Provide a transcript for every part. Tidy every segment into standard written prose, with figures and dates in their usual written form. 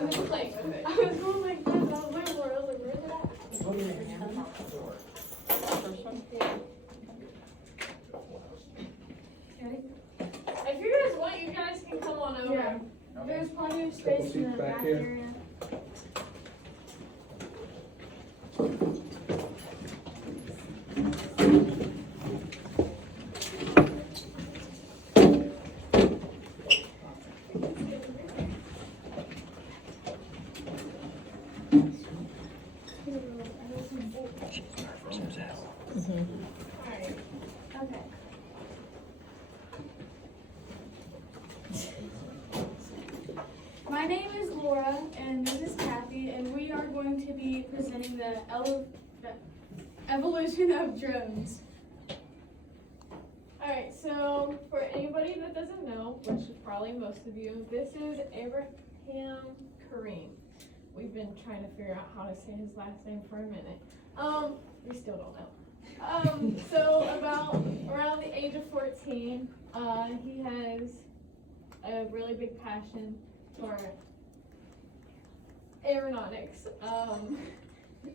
I've been playing with it. I was going like this, and I was looking for it. I was like, where's it at? Put your hand out the door. First one? Yeah. Ready? If you guys want, you guys can come on over. Yeah. There's plenty of space in the seats back back here. area. Alright. Okay. My name is Laura, and this is Kathy, and we are going to be presenting the evolution of drones. Alright, so for anybody that doesn't know, which is probably most of you, this is Abraham Kareem. We've been trying to figure out how to say his last name for a minute. We still don't know. So about around the age of 14, he has a really big passion for aeronautics.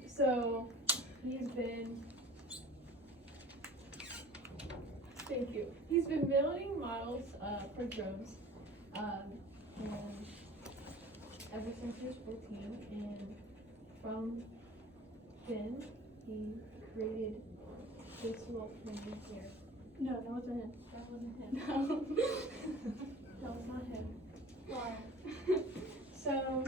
So he's been, thank you. He's been building models for drones, and ever since he was 14, and from then he created this little thing here. No, that wasn't him. That wasn't him. No. That was not him. Why? So,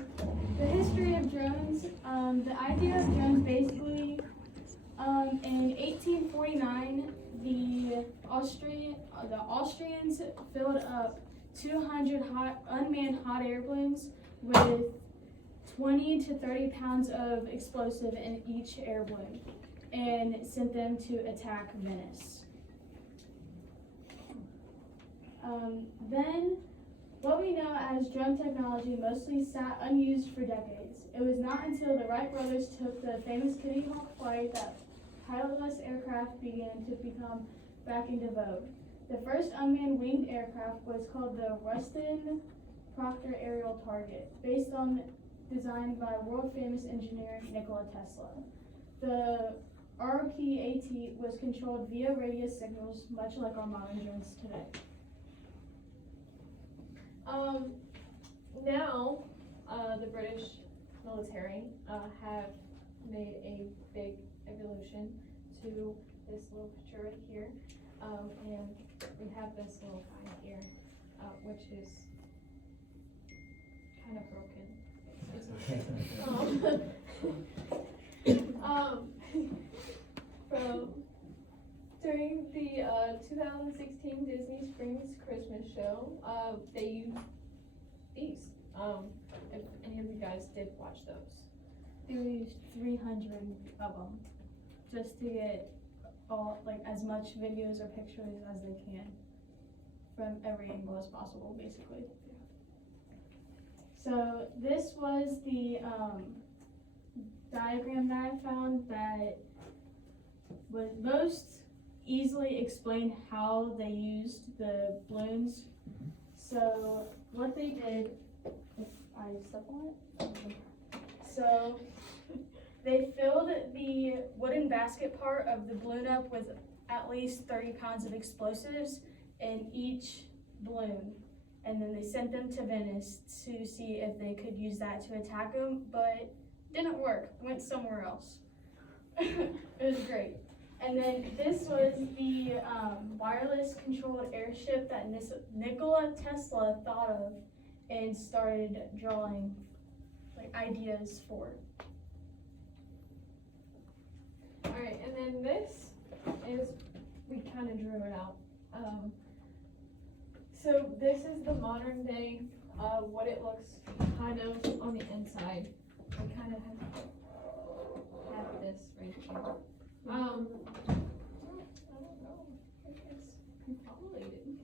the history of drones, the idea of drones basically, in 1849, the Austrians filled up 200 unmanned hot air balloons with 20 to 30 pounds of explosive in each air balloon and sent them to attack Venice. Then, what we know as drone technology mostly sat unused for decades. It was not until the Wright brothers took the famous Kitty Hawk flight that pilotless aircraft began to become back into vogue. The first unmanned winged aircraft was called the Ruston Proctor Aerial Target, based on designed by world-famous engineer Nikola Tesla. The RP-AT was controlled via radio signals, much like our modern drones today. Now, the British military have made a big evolution to this little picture right here, and we have this little guy here, which is kind of broken. It's okay. From during the 2016 Disney Springs Christmas show, they used these. If any of you guys did watch those. They used 300 of them just to get all, like, as much videos or pictures as they can from every angle as possible, basically. So this was the diagram that I found that was most easily explained how they used the balloons. So what they did, if I step on it, so they filled the wooden basket part of the balloon up with at least 30 pounds of explosives in each balloon, and then they sent them to Venice to see if they could use that to attack them, but didn't work, went somewhere else. It was great. And then this was the wireless controlled airship that Nikola Tesla thought of and started drawing like ideas for. Alright, and then this is, we kind of drew it out. So this is the modern day, what it looks kind of on the inside. We kind of have this right here. I don't know. I guess confabulated.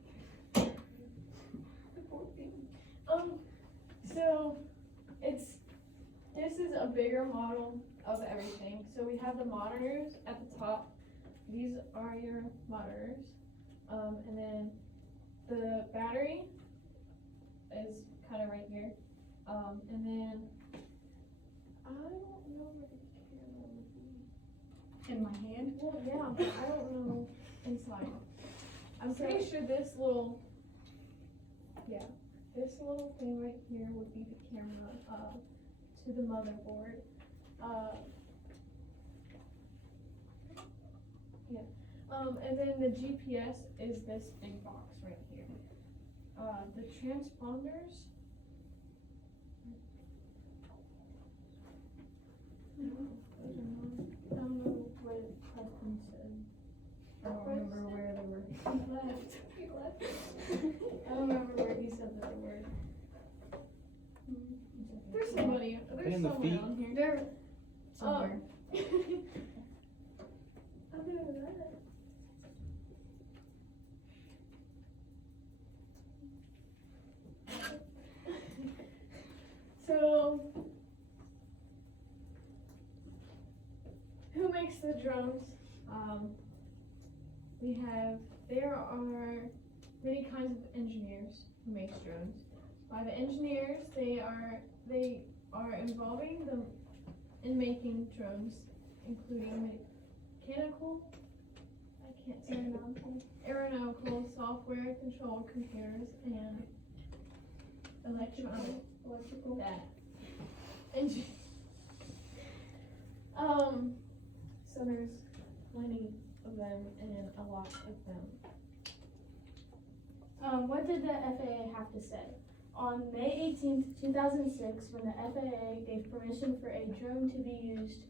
So this is a bigger model of everything. So we have the monitors at the top. These are your monitors. And then the battery is kind of right here. And then, I don't know where the camera would be. In my hand. Well, yeah, but I don't know inside. I'm pretty sure this little thing right here would be the camera, to the motherboard. And then the GPS is this big box right here. The transponders. I don't know what Preston said. I don't remember where they were. He left. I don't remember where he said that they were. There's somebody, there's And the someone feet. on here. They're somewhere. Other than that. So, who makes the drones? There are many kinds of engineers who make drones. By the engineers, they are involving them in making drones, including mechanical, I can't say aeronautical, software, control, computers, and electrical that. So there's plenty of them and a lot of them. What did the FAA have to say? On May 18th, 2006, when the FAA gave permission for a drone to be used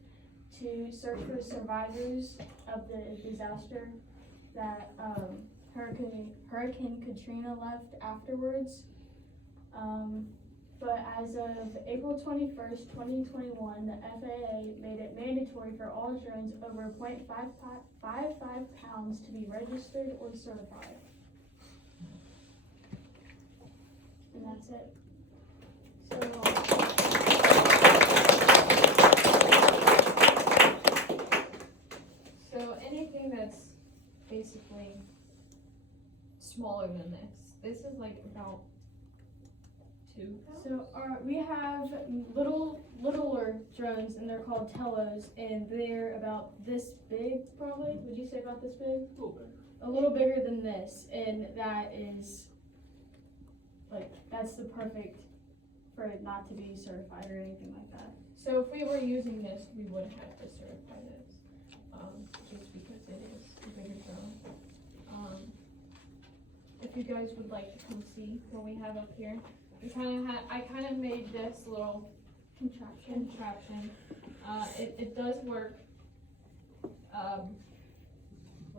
to search for survivors of the disaster that Hurricane Katrina left afterwards. But as of April 21st, 2021, the FAA made it mandatory for all drones over 0.55 pounds to be registered or certified. And that's it. So anything that's basically smaller than this is like about 2 pounds. So we have littler drones, and they're called telos, and they're about this big, probably. Would you say about this big? A little bit. A little bigger than this, and that is that's the perfect for it not to be certified or anything like that. So if we were using this, we would have to certify this, just because it is a bigger drone. If you guys would like to come see what we have up here, I kind of made this little contraption. It does work,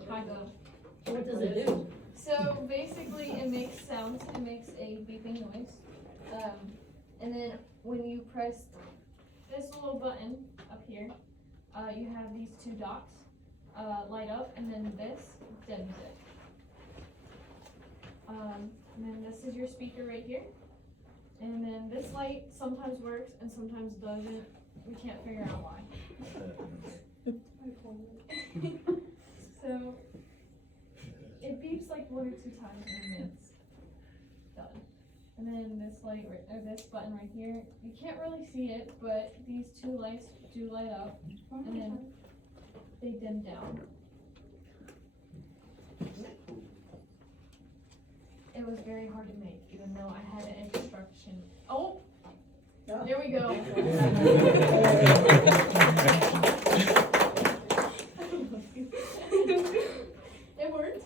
kind of. What does it do? So basically, it makes sounds. It makes a beeping noise, and then when you press this little button up here, you have these 2 dots light up, and then this dims it. And then this is your speaker right here, and then this light sometimes works and sometimes doesn't. We can't figure out why. So it beeps like 1 or 2 times and then it's done. And then this light, or this button right here, you can't really see it, but these 2 lights do light up, and then they dim down. It was very hard to make, even though I had an instruction. Oh, there we go. It worked.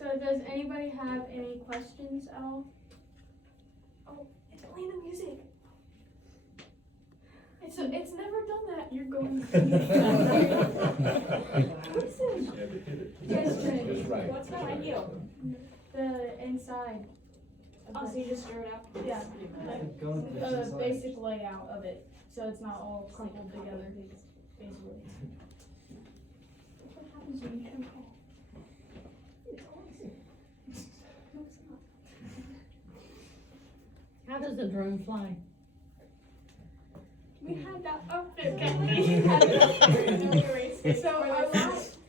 So does anybody have any questions at all? Oh, it's playing the music. It's never done that. You're going. Listen. Yes, right. What's behind you? The inside. Oh, so you just stir it up? Yeah. Go to the The side. basic layout of it, so it's not all crumpled together, basically. What happens when you turn off? How does the drone fly? We had that up there, Kathleen. We had it up there, and then we erased it. So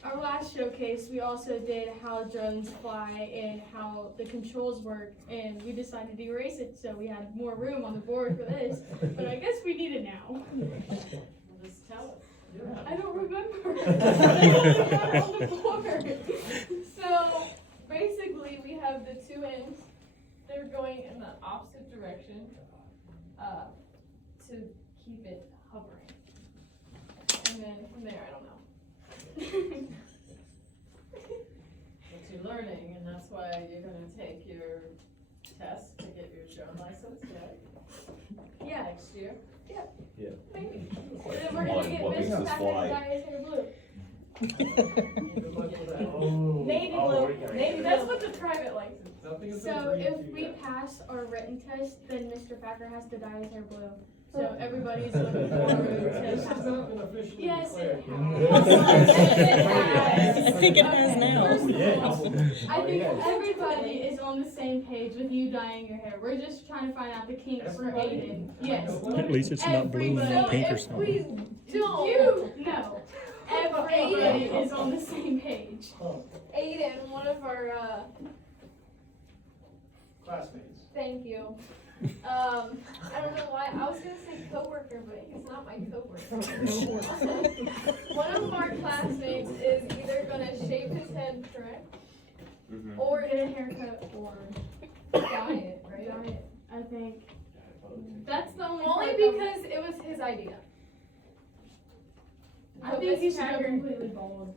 our last last showcase, we also did how drones fly and how the controls work, and we decided to erase it so we had more room on the board for this. But I guess we need it now. Just tell us. I don't remember. I only had it on the board. So basically, we have the two ends. They're going in the opposite direction to keep it hovering. And then from there, I don't know. But you're learning, and that's why you're gonna take your test to get your drone license, right? Yeah, Next year. Maybe. and then we're gonna get What makes Mr. this Packer fly? to dye his hair blue. Navy blue, navy That's blue. what the private license. So if we pass our written test, then Mr. Packer has to dye his hair blue. So everybody's looking forward to. Yes, it has. I think it has now. First of Yeah. all, I think everybody is on the same page with you dyeing your hair. We're just trying to find out the kinks for Aiden. Yes. At least it's not blue Everybody. and pink or If something. we don't, You, no. Everybody is on the same page. Aiden, one of our, Classmates. thank you. I don't know why, I was gonna say coworker, but he's not my coworker. One of our classmates is either gonna shave his head, correct? Or get a haircut or Dye it, right? dye it. I think that's the only Only part that- because it was his idea. I think he should go completely bald.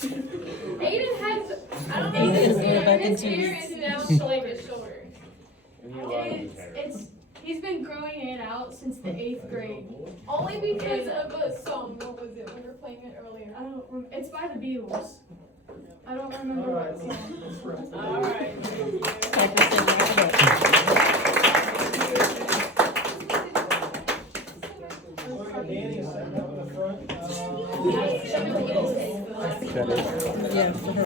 Aiden has, I don't know if his hair is down to like his shoulder. He's been growing it out since the 8th grade. Only because of a song, what was it, we were playing it earlier. I don't it's by the Beatles. I don't remember what song. All right, thank you. Packer said wrap it up. Danny is setting up in the front. Yeah, for her.